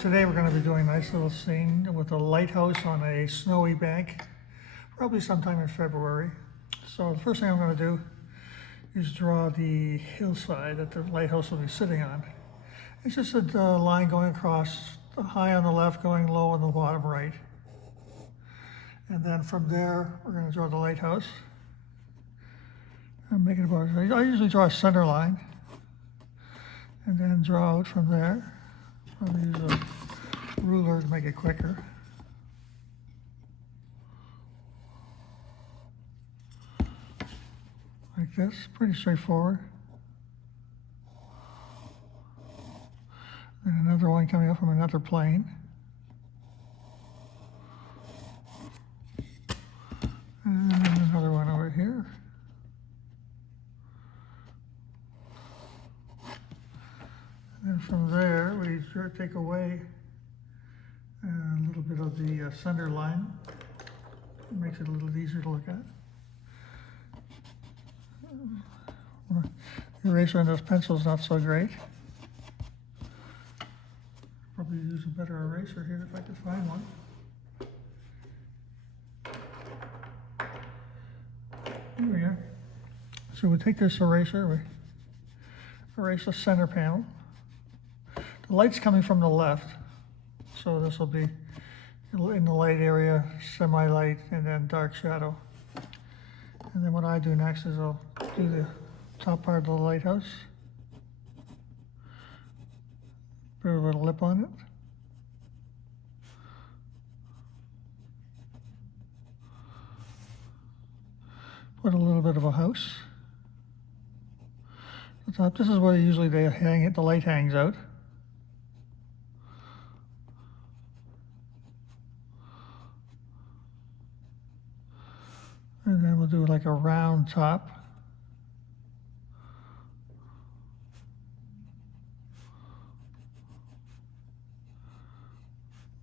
today we're going to be doing a nice little scene with a lighthouse on a snowy bank, probably sometime in February. So the first thing I'm going to do is draw the hillside that the lighthouse will be sitting on. It's just a line going across, high on the left, going low on the bottom right. And then from there, we're going to draw the lighthouse. I'm making about, I usually draw a center line and then draw out from there. I'll use a ruler to make it quicker. Like this, pretty straightforward. And another one coming up from another plane. And another one over here. And then from there, we take away a little bit of the center line. It makes it a little easier to look at. The eraser on this pencil is not so great. Probably use a better eraser here if I could find one. Here we are. So we take this eraser, we erase the center panel. The light's coming from the left, so this will be in the light area, semi-light, and then dark shadow. And then what I do next is I'll do the top part of the lighthouse. Put a little lip on it. Put a little bit of a house. The top, this is where usually they hang it, the light hangs out. And then we'll do like a round top.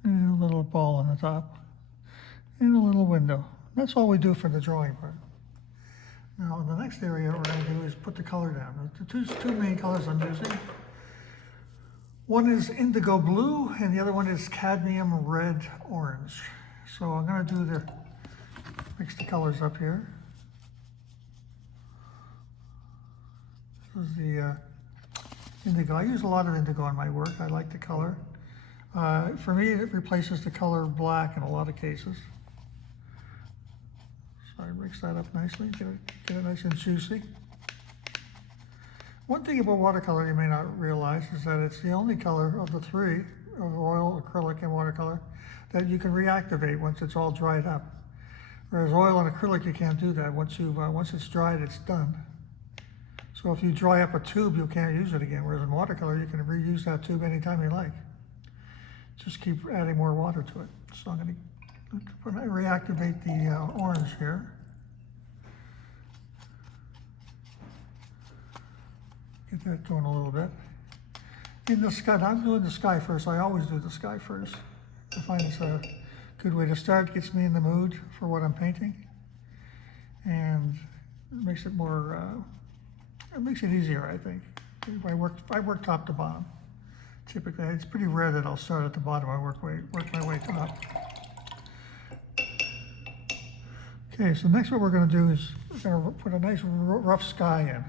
And a little ball on the top. And a little window. That's all we do for the drawing part. Now the next area we're going to do is put the color down. The two main colors I'm using. One is indigo blue and the other one is cadmium red orange. So I'm going to mix the colors up here. This is the indigo. I use a lot of indigo in my work. I like the color. For me, it replaces the color black in a lot of cases. So I mix that up nicely, get it nice and juicy. One thing about watercolor you may not realize is that it's the only color of the three, of oil, acrylic, and watercolor, that you can reactivate once it's all dried up. Whereas oil and acrylic, you can't do that. Once it's dried, it's done. So if you dry up a tube, you can't use it again. Whereas in watercolor, you can reuse that tube anytime you like. Just keep adding more water to it. So I'm going to reactivate the orange here. Get that going a little bit. In the sky, I'm doing the sky first. I always do the sky first. I find it's a good way to start. Gets me in the mood for what I'm painting, and it makes it more. It makes it easier, I think. I work top to bottom. Typically, it's pretty rare that I'll start at the bottom. I work my way top. Okay, so next what we're going to do is we're going to put a nice rough sky in.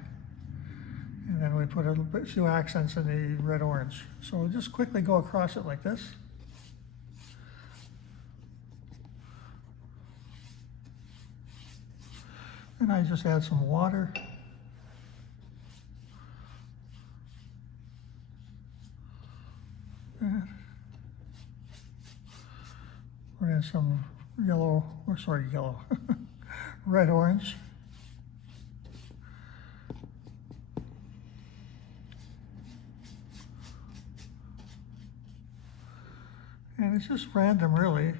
And then we put a few accents in the red-orange. So we'll just quickly go across it like this. And I just add some water. We're in some red orange. And it's just random, really.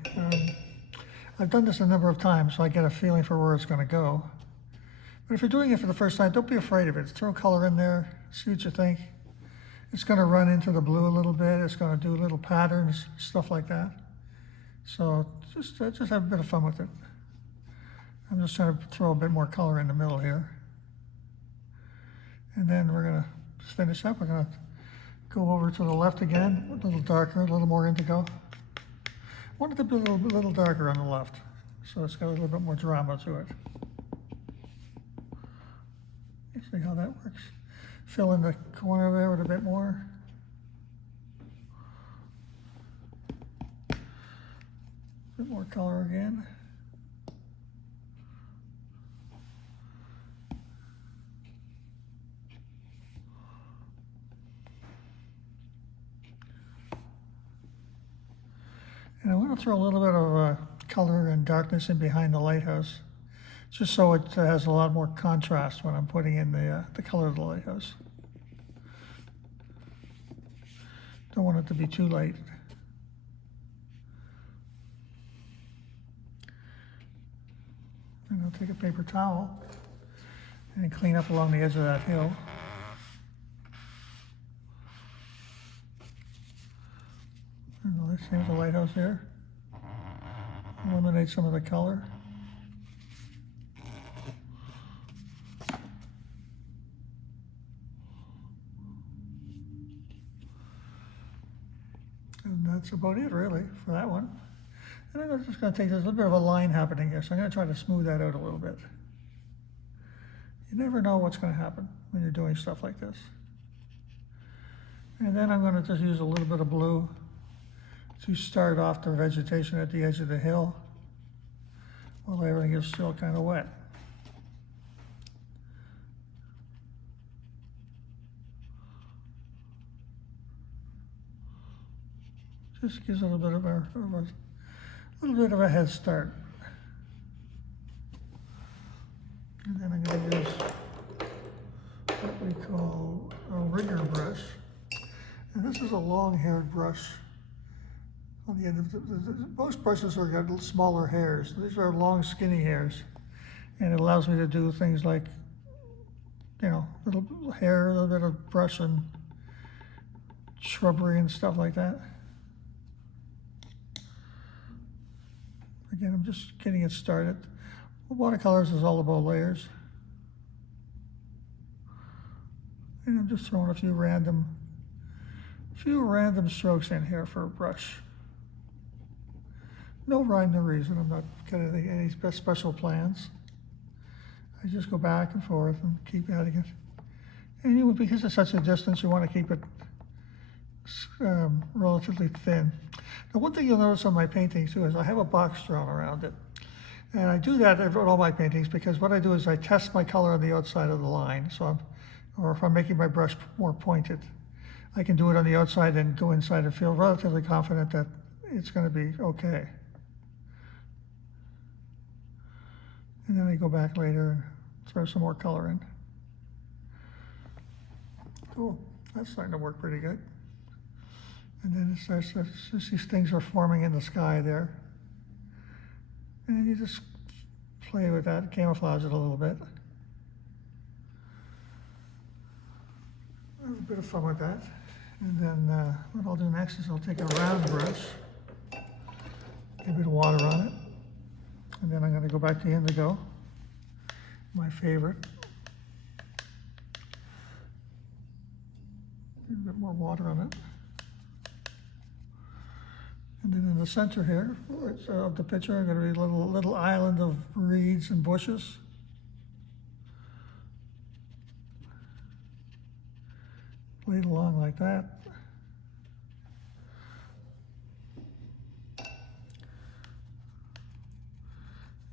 I've done this a number of times, so I get a feeling for where it's going to go. But if you're doing it for the first time, don't be afraid of it. Throw color in there, see what you think. It's going to run into the blue a little bit. It's going to do little patterns, stuff like that. So just have a bit of fun with it. I'm just trying to throw a bit more color in the middle here. And then we're going to finish up. We're going to Go over to the left again, a little darker, a little more indigo. I want it to be a little darker on the left, so it's got a little bit more drama to it. You see how that works? Fill in the corner there with a bit more. A bit more color again. And I want to throw a little bit of color and darkness in behind the lighthouse, just so it has a lot more contrast when I'm putting in the color of the lighthouse. Don't want it to be too light. And I'll take a paper towel and clean up along the edge of that hill. Let's see the lighthouse there. Eliminate some of the color. And that's about it really for that one. And I'm just going to take, there's a little bit of a line happening here, so I'm going to try to smooth that out a little bit. You never know what's going to happen when you're doing stuff like this. And then I'm going to just use a little bit of blue to start off the vegetation at the edge of the hill while everything is still kind of wet. Just gives a little bit of a head start. And then I'm going to use what we call a rigger brush. And this is a long-haired brush. On the end of most brushes are got little smaller hairs. These are long, skinny hairs, and it allows me to do things like, you know, little hair, a little bit of brush and shrubbery and stuff like that. Again, I'm just getting it started. Watercolors is all about layers, and I'm just throwing a few random strokes in here for a brush. No rhyme, no reason. I'm not getting any special plans. I just go back and forth and keep adding it. And because it's such a distance, you want to keep it relatively thin. Now, one thing you'll notice on my paintings too is I have a box drawn around it. And I do that in all my paintings because what I do is I test my color on the outside of the line. Or if I'm making my brush more pointed, I can do it on the outside and go inside and feel relatively confident that it's going to be okay. And then I go back later and throw some more color in. Cool, that's starting to work pretty good. And then it starts to, just these things are forming in the sky there. And you just play with that, camouflage it a little bit. Have a bit of fun with that. And then what I'll do next is I'll take a round brush, get a bit of water on it. And then I'm going to go back to indigo, my favorite. A bit more water on it. And then in the center here of the picture, I'm going to be a little island of reeds and bushes. Play it along like that.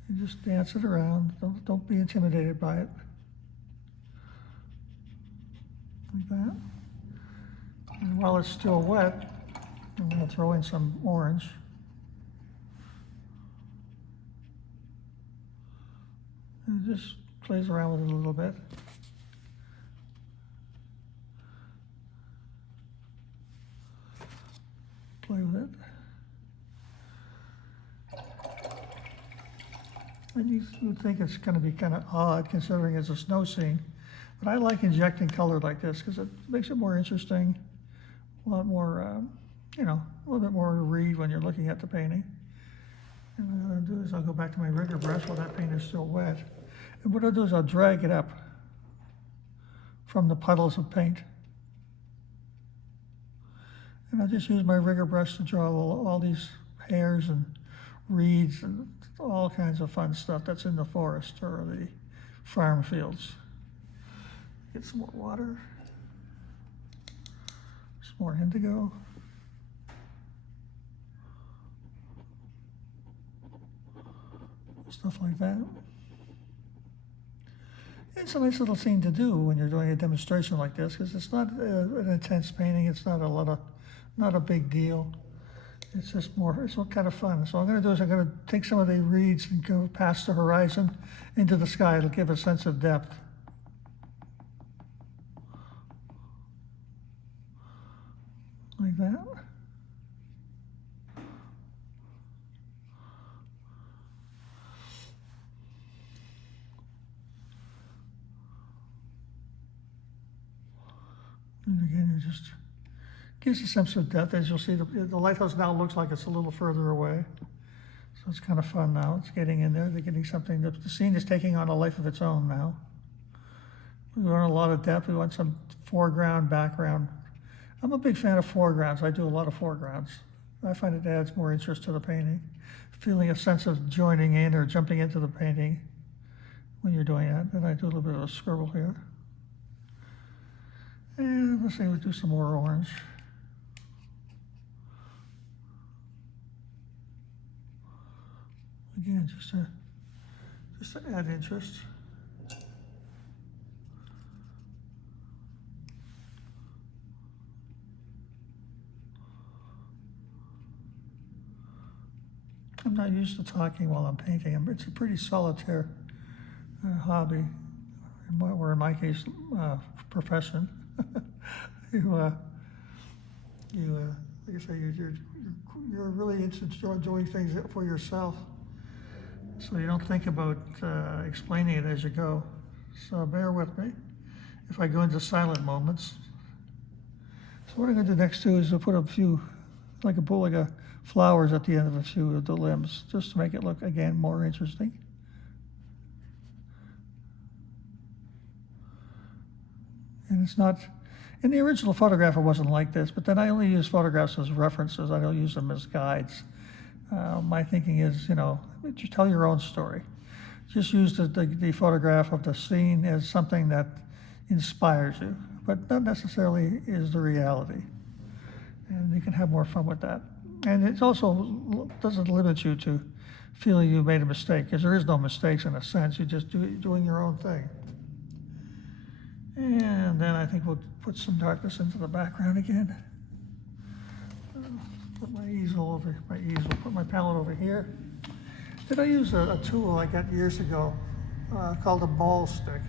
You just dance it around. Don't be intimidated by it. Like that. And while it's still wet, I'm going to throw in some orange. And it just plays around with it a little bit. Play with it. And you would think it's going to be kind of odd considering it's a snow scene, but I like injecting color like this because it makes it more interesting, a lot more, you know, a little bit more to read when you're looking at the painting. And what I'm going to do is I'll go back to my rigger brush while that paint is still wet. And what I'll do is I'll drag it up from the puddles of paint. And I just use my rigger brush to draw all these hares and reeds and all kinds of fun stuff that's in the forest or the farm fields. Get some more water, some more indigo. Stuff like that. It's a nice little thing to do when you're doing a demonstration like this, because it's not an intense painting. It's not not a big deal. It's just more, it's kind of fun. So what I'm going to do is I'm going to take some of the reeds and go past the horizon into the sky. It'll give a sense of depth. Like that. And again, it just gives a sense of depth. As you'll see, the lighthouse now looks like it's a little further away. So it's kind of fun now. It's getting in there. They're getting something. The scene is taking on a life of its own now. We want a lot of depth. We want some foreground, background. I'm a big fan of foregrounds. I do a lot of foregrounds. I find it adds more interest to the painting. Feeling a sense of joining in or jumping into the painting when you're doing that. Then I do a little bit of a scribble here. And let's see, we'll do some more orange. Again, just to add interest. I'm not used to talking while I'm painting. It's a pretty solitaire hobby, or in my case, profession. Like I say, you're really interested in doing things for yourself, so you don't think about explaining it as you go. So bear with me if I go into silent moments. So what I'm going to do next too is I'll put a few, like a flowers at the end of a few of the limbs, just to make it look again more interesting. And it's not, in the original photograph it wasn't like this, but then I only use photographs as references. I don't use them as guides. My thinking is, just tell your own story. Just use the photograph of the scene as something that inspires you, but not necessarily is the reality. And you can have more fun with that. And it also doesn't limit you to feeling you made a mistake, because there is no mistakes in a sense. You're just doing your own thing. And then I think we'll put some darkness into the background again. Put my easel, put my palette over here. Did I use a tool I got years ago called a ball stick?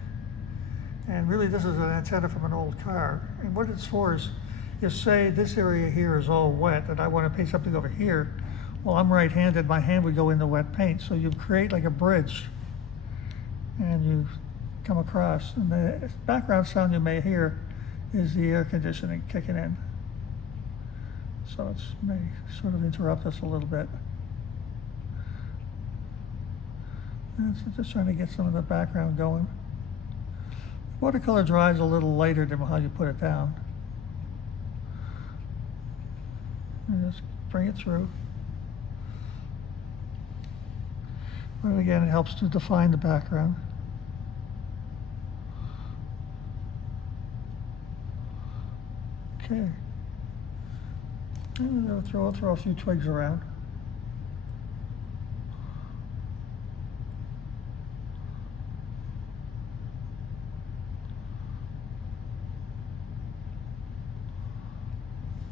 And really this is an antenna from an old car. And what it's for is, you say this area here is all wet and I want to paint something over here. Well, I'm right-handed, my hand would go in the wet paint. So you create like a bridge and you come across. And the background sound you may hear is the air conditioning kicking in. So it may sort of interrupt us a little bit. And so just trying to get some of the background going. Watercolor dries a little lighter than how you put it down. And just bring it through. But again, it helps to define the background. Okay. And I'll throw a few twigs around.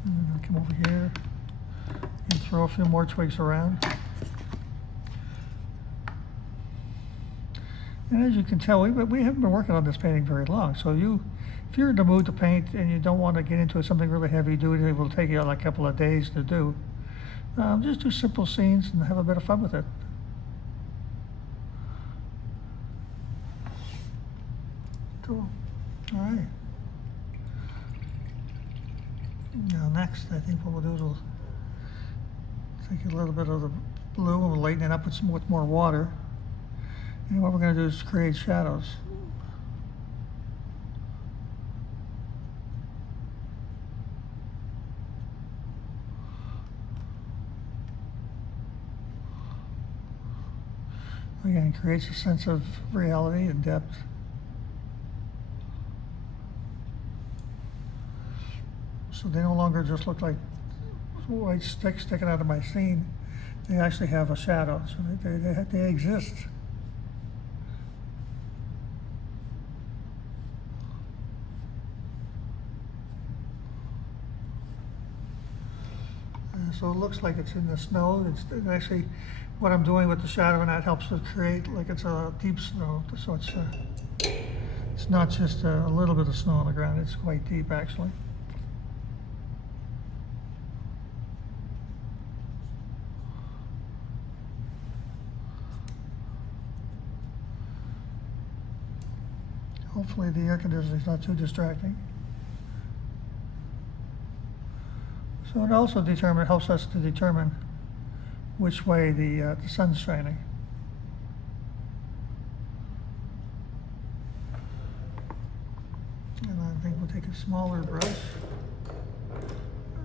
And then I'll come over here and throw a few more twigs around. And as you can tell, we haven't been working on this painting very long. So if you're in the mood to paint and you don't want to get into something really heavy duty, it will take you like a couple of days to do. Just do simple scenes and have a bit of fun with it. Cool. All right. Now next, I think what we'll do is we'll take a little bit of the blue and we'll lighten it up with more water. And what we're going to do is create shadows. Again, creates a sense of reality and depth. So they no longer just look like white sticks sticking out of my scene. They actually have a shadow, so they exist. So it looks like it's in the snow. It's actually, what I'm doing with the shadow and that helps to create like it's a deep snow. So it's not just a little bit of snow on the ground. It's quite deep actually. Hopefully the air conditioning is not too distracting. So it also helps us to determine which way the sun's shining. And I think we'll take a smaller brush.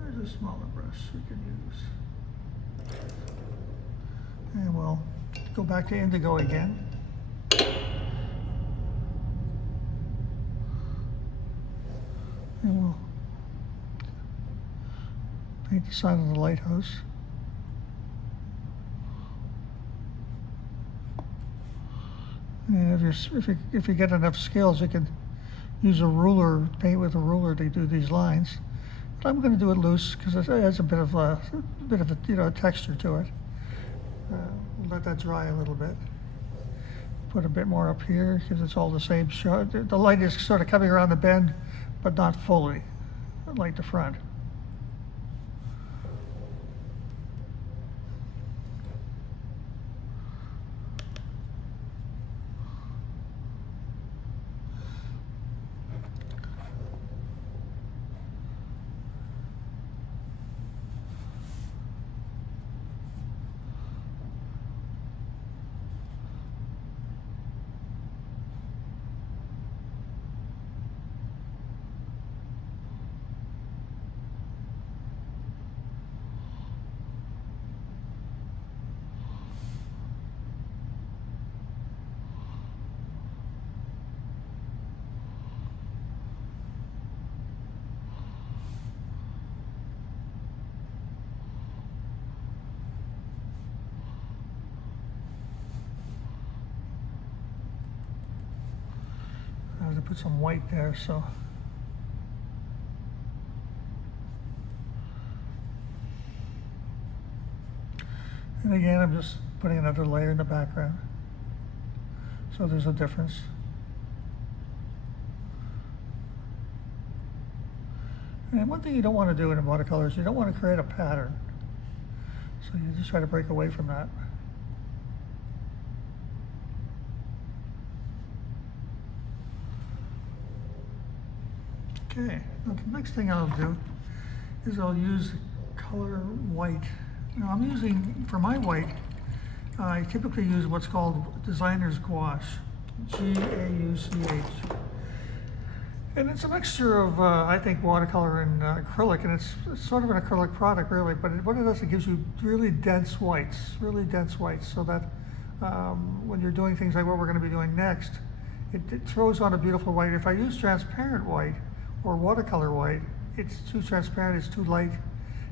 There's a smaller brush we can use. And we'll go back to indigo again. And we'll paint the side of the lighthouse. And if you get enough skills, you can use a ruler, paint with a ruler to do these lines. But I'm going to do it loose because it has a bit of a texture to it. Let that dry a little bit. Put a bit more up here because it's all the same shot. The light is sort of coming around the bend, but not fully, like the front. I have to put some white there, so. And again, I'm just putting another layer in the background. So there's a difference. And one thing you don't want to do in a watercolor is you don't want to create a pattern. So you just try to break away from that. Okay, now the next thing I'll do is I'll use color white. Now I'm using, for my white, I typically use what's called designer's gouache, G-A-U-C-H. And it's a mixture of, I think, watercolor and acrylic, and it's sort of an acrylic product, really, but what it does, it gives you really dense whites, so that when you're doing things like what we're going to be doing next, it throws on a beautiful white. If I use transparent white, or watercolor white, it's too transparent, it's too light.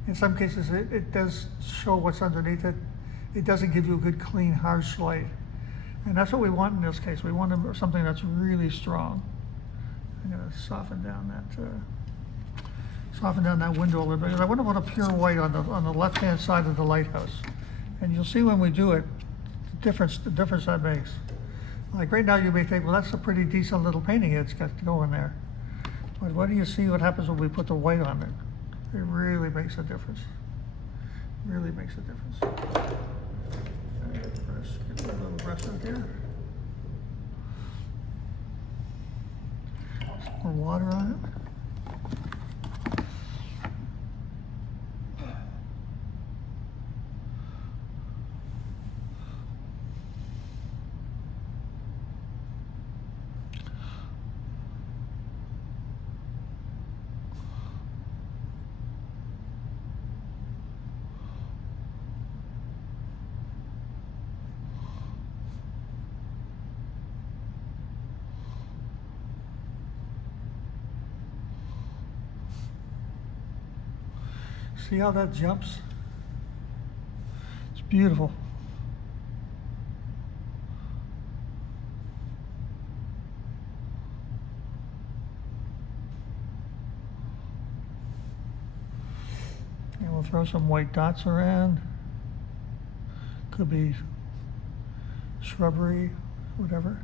In some cases, it does show what's underneath it. It doesn't give you a good, clean, harsh light. And that's what we want in this case. We want something that's really strong. I'm gonna soften down that window a little bit, because I want to put a pure white on the left-hand side of the lighthouse. And you'll see when we do it, the difference that makes. Like right now, you may think, well, that's a pretty decent little painting it's got going there. But what do you see what happens when we put the white on it? It really makes a difference. Really makes a difference. Get a little brush out there. Some more water on it. See how that jumps? It's beautiful. And we'll throw some white dots around. Could be shrubbery, whatever.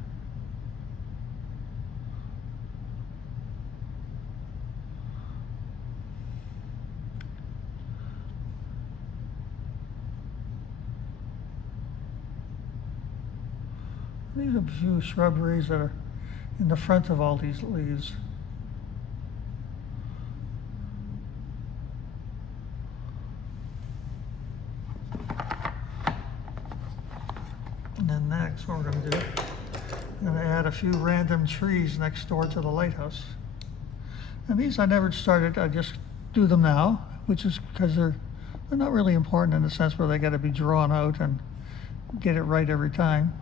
These are a few shrubberies that are in the front of all these leaves. And then next, what we're going to do, I'm going to add a few random trees next door to the lighthouse. And these I never started, I just do them now, which is because they're not really important in the sense where they got to be drawn out and get it right every time.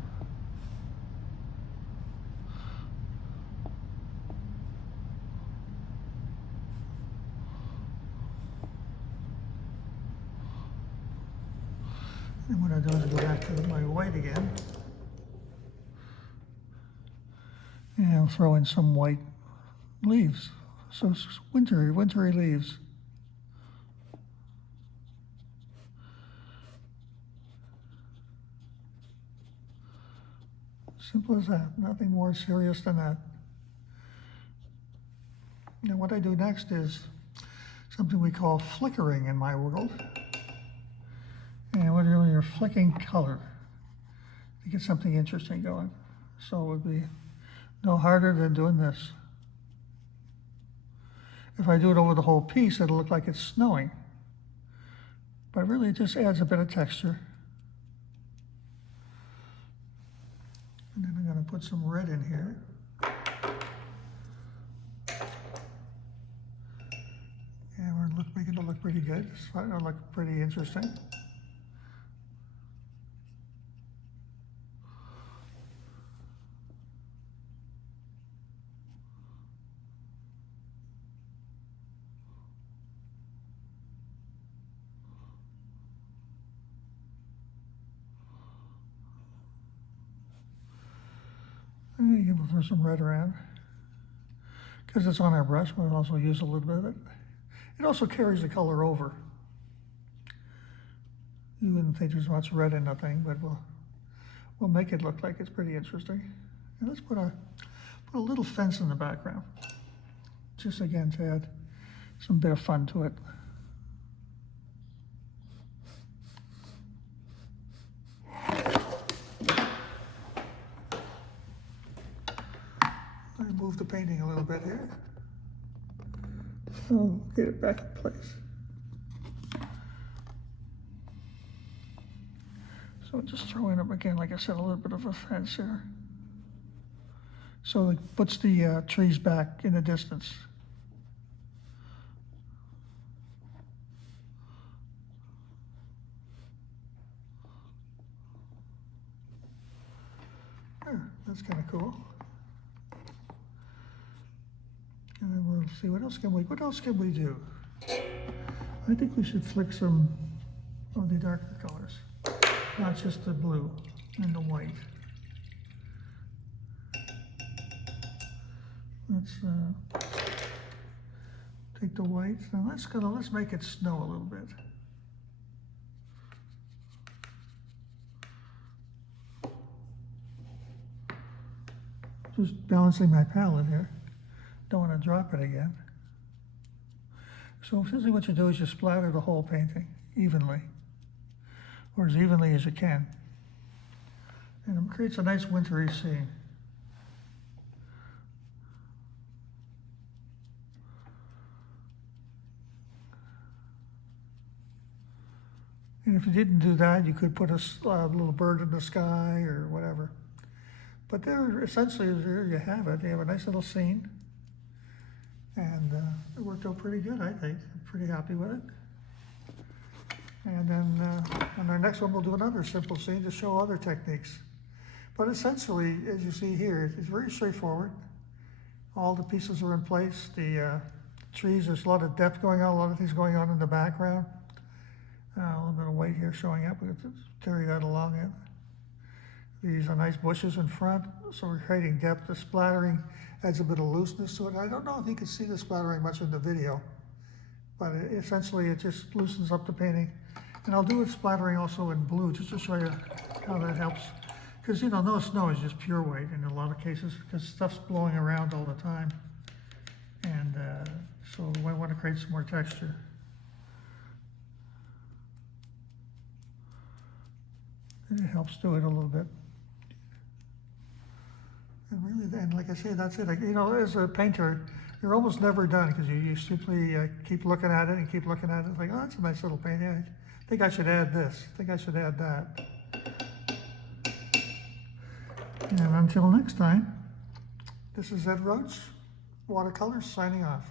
And what I do is go back to my white again. And I'll throw in some white leaves. So it's wintry leaves. Simple as that, nothing more serious than that. And what I do next is something we call flickering in my world. And what you're doing, you're flicking color to get something interesting going. So it would be no harder than doing this. If I do it over the whole piece, it'll look like it's snowing. But really it just adds a bit of texture. And then I'm going to put some red in here. And we're making it look pretty good. It'll look pretty interesting. And you can throw some red around. Because it's on our brush, we'll also use a little bit of it. It also carries the color over. You wouldn't think there's much red in the thing, but we'll make it look like it's pretty interesting. And let's put a little fence in the background. Just again to add some bit of fun to it. I move the painting a little bit here. So get it back in place. So just throwing up again, like I said, a little bit of a fence here. So it puts the trees back in the distance. Yeah, that's kind of cool. And then we'll see what else can we do? I think we should flick some of the darker colors, not just the blue and the white. Let's take the white and let's make it snow a little bit. Just balancing my palette here. Don't want to drop it again. So essentially what you do is you splatter the whole painting evenly, or as evenly as you can. And it creates a nice wintry scene. And if you didn't do that, you could put a little bird in the sky or whatever. But there, essentially, there you have it. You have a nice little scene. And it worked out pretty good, I think. I'm pretty happy with it. And then on our next one, we'll do another simple scene to show other techniques. But essentially, as you see here, it's very straightforward. All the pieces are in place. The trees, there's a lot of depth going on, a lot of things going on in the background. A little bit of weight here showing up. We have to carry that along it. These are nice bushes in front, so we're creating depth. The splattering adds a bit of looseness to it. I don't know if you can see the splattering much in the video, but essentially it just loosens up the painting. And I'll do it splattering also in blue, just to show you how that helps. Because, you know, no snow is just pure weight in a lot of cases, because stuff's blowing around all the time. And so we want to create some more texture. And it helps do it a little bit. And really, and like I say, that's it. Like, you know, as a painter, you're almost never done, because you simply keep looking at it and keep looking at it. It's like, oh, that's a nice little painting. I think I should add this. I think I should add that. And until next time, this is Ed Roach, Watercolors, signing off.